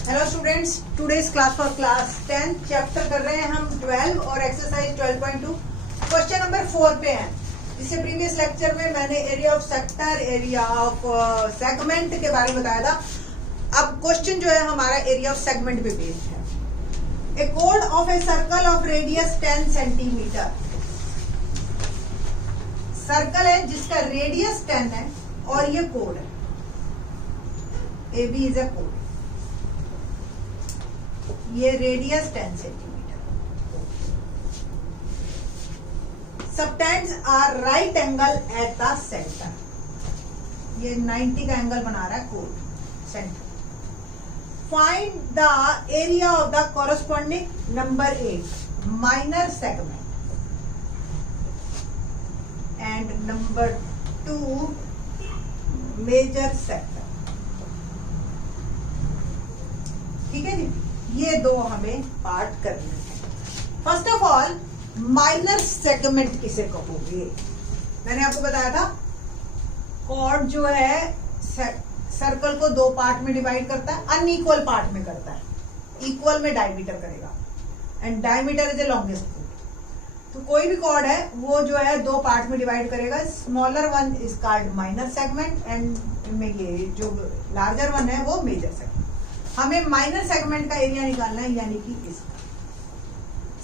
Hello students, today's class for class 10 chapter कर रहे हैं हम 12 और एक्सरसाइज 12.2 क्वेश्चन नंबर 4 पे हैं। इससे प्रीवियस लेक्चर में मैंने area of sector, area of segment के बारे में बताया था। अब क्वेश्चन जो है हमारा एरिया ऑफ सेगमेंट पे बेस्ड है। ए कोड of a circle of radius 10 centimetre. Circle है जिसका रेडियस 10 है और ये कोड है। ए बी इज अ कोड। ये radius 10 centimetre. Subtends a right angle at the centre. ये 90 का एंगल बना रहा है कोड centre. Find the area of the corresponding number 8 minor segment and number 2 major sector. ठीक है जी, ये दो हमें पार्ट करने हैं। First of all minor segment किसे कहोगे? मैंने आपको बताया था कॉर्ड जो है सर्कल को दो पार्ट में डिवाइड करता है, अनइक्वल पार्ट में करता है, इक्वल में डायमीटर करेगा and diameter is a longest code. तो कोई भी कॉर्ड है वो जो है दो पार्ट में डिवाइड करेगा। Smaller one is called minor segment and ये जो लार्जर वन है वो मेजर सेगमेंट। हमें माइनर सेगमेंट का एरिया निकालना है, यानी कि इसका।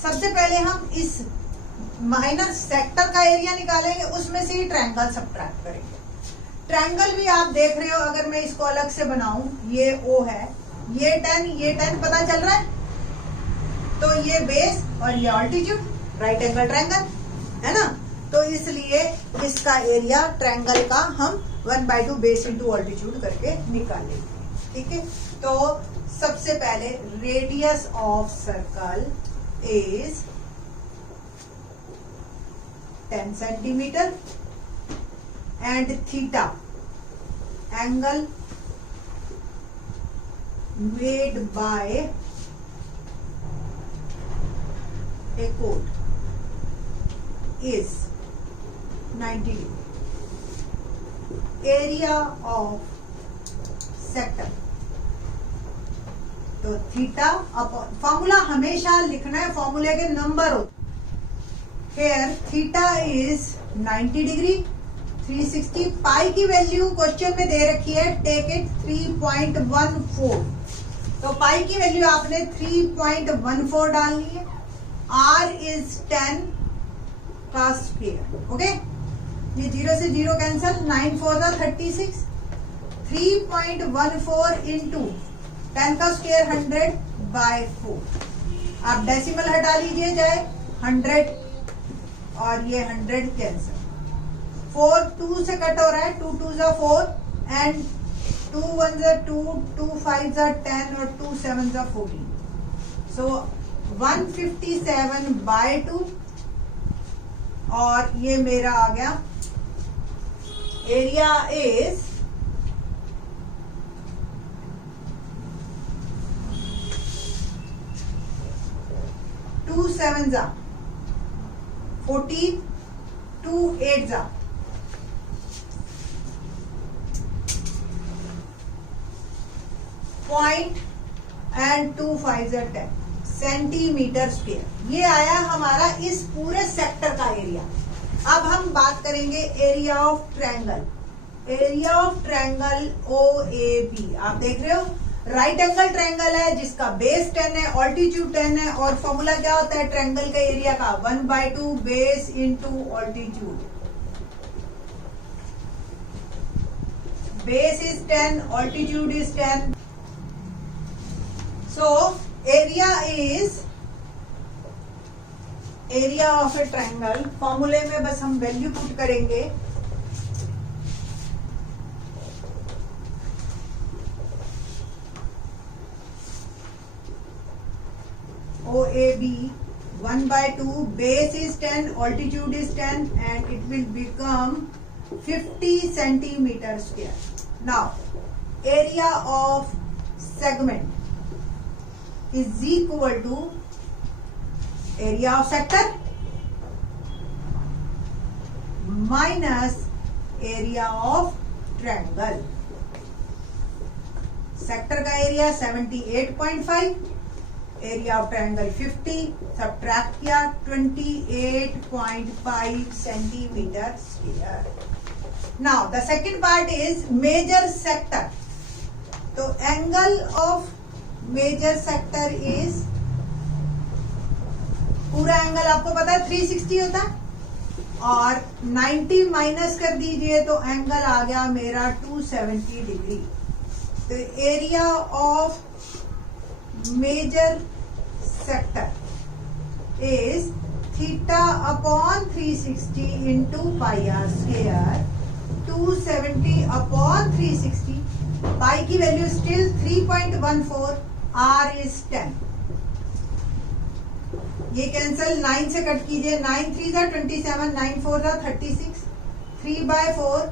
सबसे पहले हम इस माइनर सेक्टर का एरिया निकालेंगे, उसमें से ही ट्रायंगल सबट्रैक्ट करेंगे। ट्रायंगल भी आप देख रहे हो, अगर मैं इसको अलग से बनाऊं, ये O है, ये 10 पता चल रहा है। तो ये बेस और ये ऑल्टीट्यूड, राइट एंगल ट्रायंगल है ना। तो इसलिए इसका एरिया ट्रायंगल का हम 1/2 बेस इंटू ऑल्टीट्यूड करके निकालेंगे। ठीक है, तो सबसे पहले radius of circle is 10 centimetre and theta angle made bye A code is 90 degree. Area of sector, तो थीटा अपॉन, फॉर्मूला हमेशा लिखना है, फॉर्मूले के नंबर होते। Here theta is 90 degree, 360। Pi की वैल्यू क्वेश्चन में दे रखी है, टेक इट 3.14। तो पाई की वैल्यू आपने 3.14 डालनी है। आर इज 10 का स्क्वायर। ओके, ये 0 से 0 कैंसल, 9 4 36। 3.14 इंटू 10 का स्क्वायर 100/4। आप डेसिमल हटा लीजिए, जाए 100 और ये 100 कैंसिल। 4 2 से कट हो रहा है, 2 2 जा 4 एंड 2 1 जा 2, 2 5 जा 10 और 2 7 जा 14। सो 157/2 और ये मेरा आ गया एरिया इज 2 7 जा 14, 2 8 जा 0 एंड 2 5 जा 10 सेंटीमीटर स्क्वायर। ये आया हमारा इस पूरे सेक्टर का एरिया। अब हम बात करेंगे area of triangle. Area of triangle OAB, आप देख रहे हो राइट एंगल ट्रायंगल है जिसका बेस 10 है, ऑल्टीट्यूड 10 है, और फॉर्मूला क्या होता है ट्रायंगल का एरिया का? 1/2 base into altitude. Base is 10, altitude is 10। So area is area of a triangle. फॉर्मूले में बस हम वैल्यू पुट करेंगे, OAB 1/2 base is 10, altitude is 10 and it will become 50 centimeter square. Now area of segment is equal to area of sector minus area of triangle. Sector का area 78.5, area of triangle 50, subtract किया 28.5 centimetre square. Now the second part is major sector. तो angle of major sector is, पूरा angle आपको पता है 360 होता है, और 90 माइनस कर दीजिए तो एंगल आ गया मेरा 270 डिग्री. तो area of major sector is theta upon 360 into pi r square. 270 upon 360, pi की वैल्यू स्टिल 3.14, आर इज 10. ये कैंसल 9 से कट कीजिए, 9 3 जा 27, 9 4 जा 36, 3/4,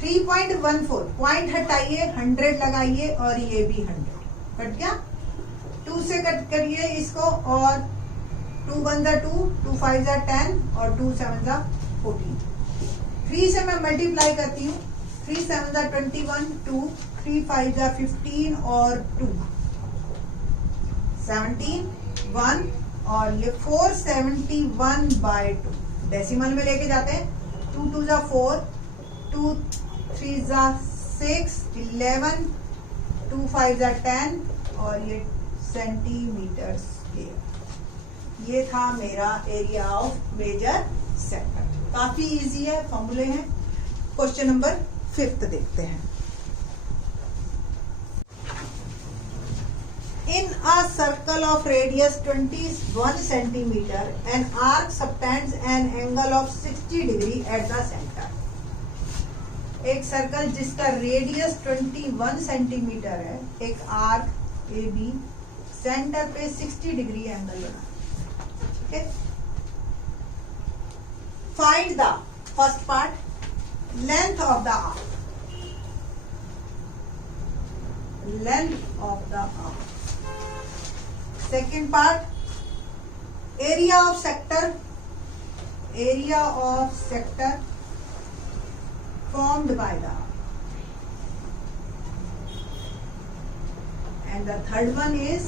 3.14, पॉइंट हटाइए, 100 लगाइए और ये भी 100 कट गया. 2 से कट करिए इसको, और 2 1 जा 2, 2 5 जा 10 और 2 7 जा 14. 3 से मैं मल्टीप्लाई करती हूँ, 3 7 जा 21, 2 3 5 जा 15 और 2 17 1, और ये 471/2 डेसिमल में लेके जाते हैं. 2 2 जा 4, 2 3 जा 6, 11, 2 5 जा 10 और ये सेंटीमीटर स्क्वायर. ये था मेरा एरिया ऑफ मेजर सेक्टर. काफी इजी है, फॉर्मूले हैं. क्वेश्चन नंबर 5 देखते हैं. In a circle of radius 21 centimeter, an arc subtends an angle of 60 degree at the center. एक सर्कल जिसका रेडियस 21 सेंटीमीटर है, एक आर्क ए बी सेंटर पे 60 डिग्री एंगल बना. ठीक है. Find the first part, length of the arc. Length of the arc. Second part, area of sector. Area of sector formed by the arc. And the third one is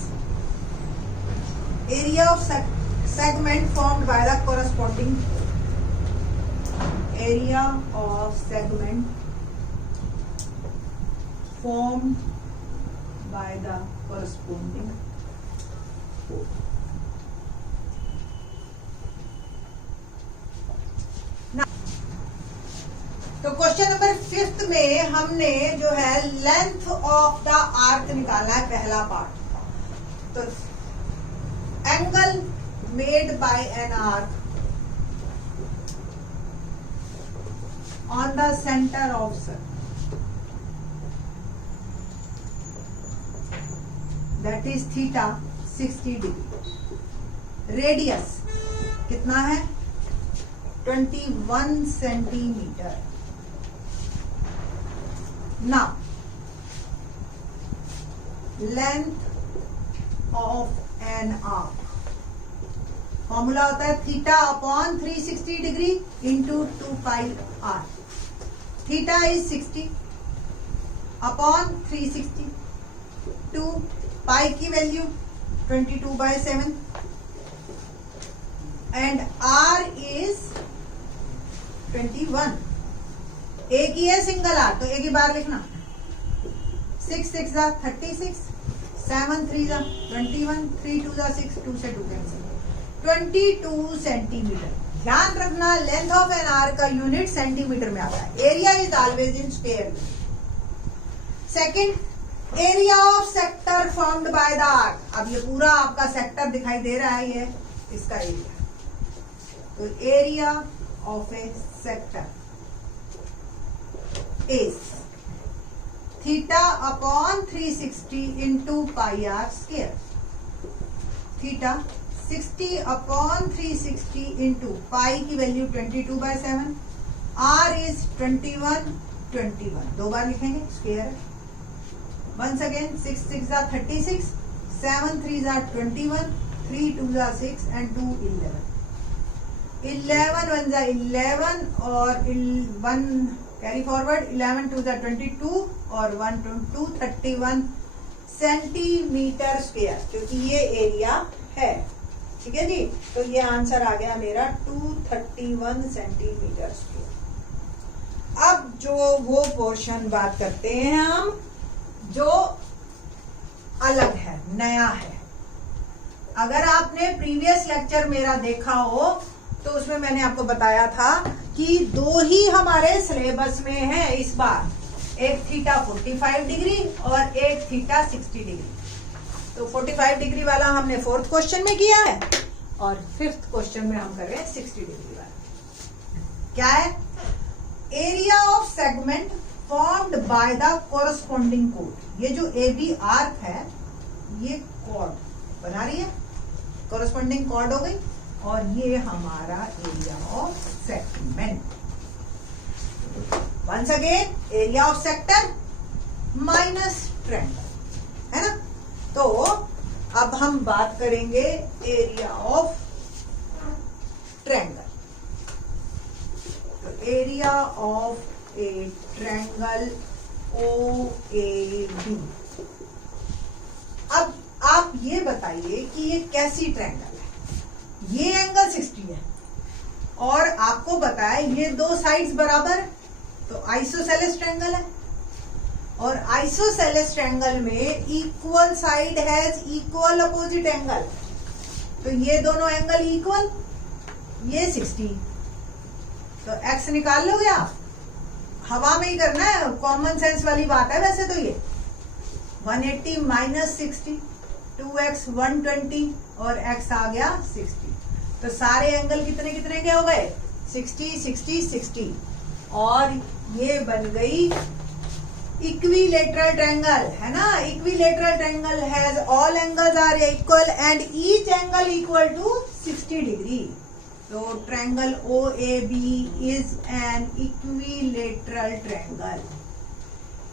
area of segment formed by the corresponding area of segment formed by the corresponding. तो question number 5 में हमने जो है length of the arc निकालना है, पहला part. तो angle made by an arc on the centre of circle, that is theta 60 degree. Radius कितना है? 21 centimetre. Now length of an arc, formula होता है theta upon 360 degree into 2 pi r. Theta is 60 upon 360, 2 pi की value 22/7 and are is 21. एक ही है single are, तो एक ही बार लिखना. 6 6 जा 36, 7 3 जा 21, 3 2 जा 6, 2 से 2 कैंसिल. 22 सेंटीमीटर. ध्यान रखना लेंथ ऑफ एन आर्क का यूनिट सेंटीमीटर में आता है. Area is always in square. Second, area of sector formed by the arc. अब ये पूरा आपका सेक्टर दिखाई दे रहा है, ये इसका एरिया. तो area of A sector is theta upon 360 into pi r square. Theta 60 upon 360 into pi की वैल्यू 22/7, r is 21. दो बार लिखेंगे, स्क्वायर. once again 6 6 जा 36, 7 3 जा 21, 3 2 जा 6 and 2 11. 11 1 जा 11 और 1 कैरी फॉरवर्ड 11 टू 22 और 1 टू 231 सेंटीमीटर स्क्वायर, क्योंकि ये एरिया है। ठीक है जी, तो ये आंसर आ गया मेरा 231 सेंटीमीटर स्क्वायर। अब जो वो पोर्शन बात करते हैं हम जो अलग है, नया है। अगर आपने प्रीवियस लेक्चर मेरा देखा हो तो उसमें मैंने आपको बताया था कि दो ही हमारे सिलेबस में है इस बार, एक थीटा 45 डिग्री और एक थीटा 60 डिग्री। तो 45 डिग्री वाला हमने 4th क्वेश्चन में किया है और 5th क्वेश्चन में हम कर रहे हैं 60 डिग्री वाला। क्या है? Area of segment formed by the corresponding code. ये जो ए बी आर्क है ये कॉर्ड बना रही है, कोरस्पॉन्डिंग कॉर्ड हो गई, और ये हमारा area of segment. Once again area of sector minus triangle, है ना। तो अब हम बात करेंगे एरिया ऑफ ट्रायंगल। तो area of a triangle OAB। अब आप ये बताइए कि ये कैसी ट्रायंगल है। ये एंगल 60 है और आपको बताया ये दो साइड्स बराबर, तो आइसोसेलेस ट्रायंगल है। और आइसोसेलेस ट्रायंगल में equal side has equal opposite angle, तो ये दोनों एंगल इक्वल, ये 60, तो x निकाल लोगे आप। हवा में ही करना है, कॉमन सेंस वाली बात है वैसे तो। ये 180 माइनस 60, 2x 120 और x आ गया 60। तो सारे एंगल कितने कितने के हो गए? 60 60 60, और ये बन गई इक्विलेटरल ट्रायंगल, है ना। Equilateral triangle has all angles are equal and each angle equal to 60 degree. तो triangle OAB is an equilateral triangle.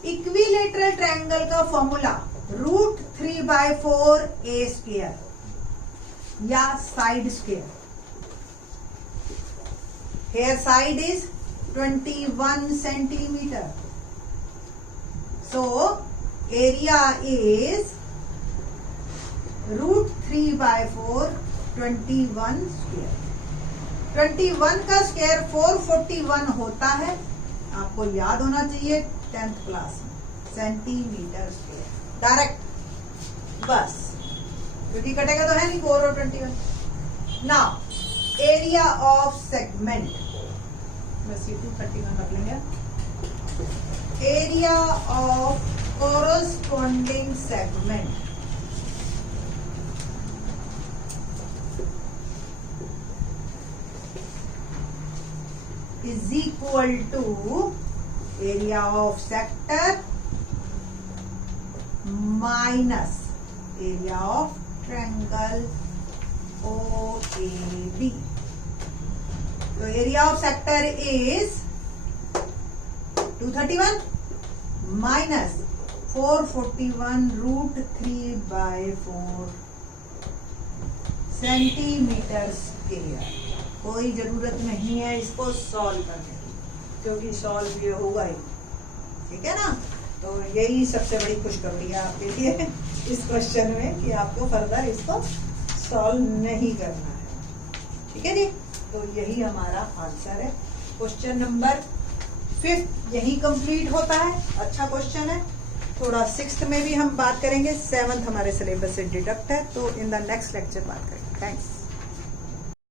Equilateral triangle का फॉर्मूला √3/4 A स्क्वायर या side square. Here side is 21 centimetre, so area is √3/4 21 square. 21 का square 441 होता है, आपको याद होना चाहिए 10th क्लास में, सेंटीमीटर स्क्वायर डायरेक्ट, बस, क्योंकि कटेगा तो है नहीं 4 और 21। नाउ एरिया ऑफ सेगमेंट, बस ये 231 रख लेंगे। Area of corresponding segment is equal to area of sector minus area of triangle OAB. So area of sector is 231 minus 441 √3/4 centimetre square. कोई जरूरत नहीं है इसको सॉल्व करने की, क्योंकि सॉल्व ये होगा ही, ठीक है ना। तो यही सबसे बड़ी खुशखबरी है आपके लिए इस क्वेश्चन में कि आपको फर्दर इसको सॉल्व नहीं करना है, ठीक है जी। तो यही हमारा आंसर है। क्वेश्चन नंबर 5 यही कंप्लीट होता है। अच्छा क्वेश्चन है। थोड़ा 6th में भी हम बात करेंगे, 7th हमारे सिलेबस से डिडक्ट है, तो इन द नेक्स्ट लेक्चर बात करेंगे। थैंक्स।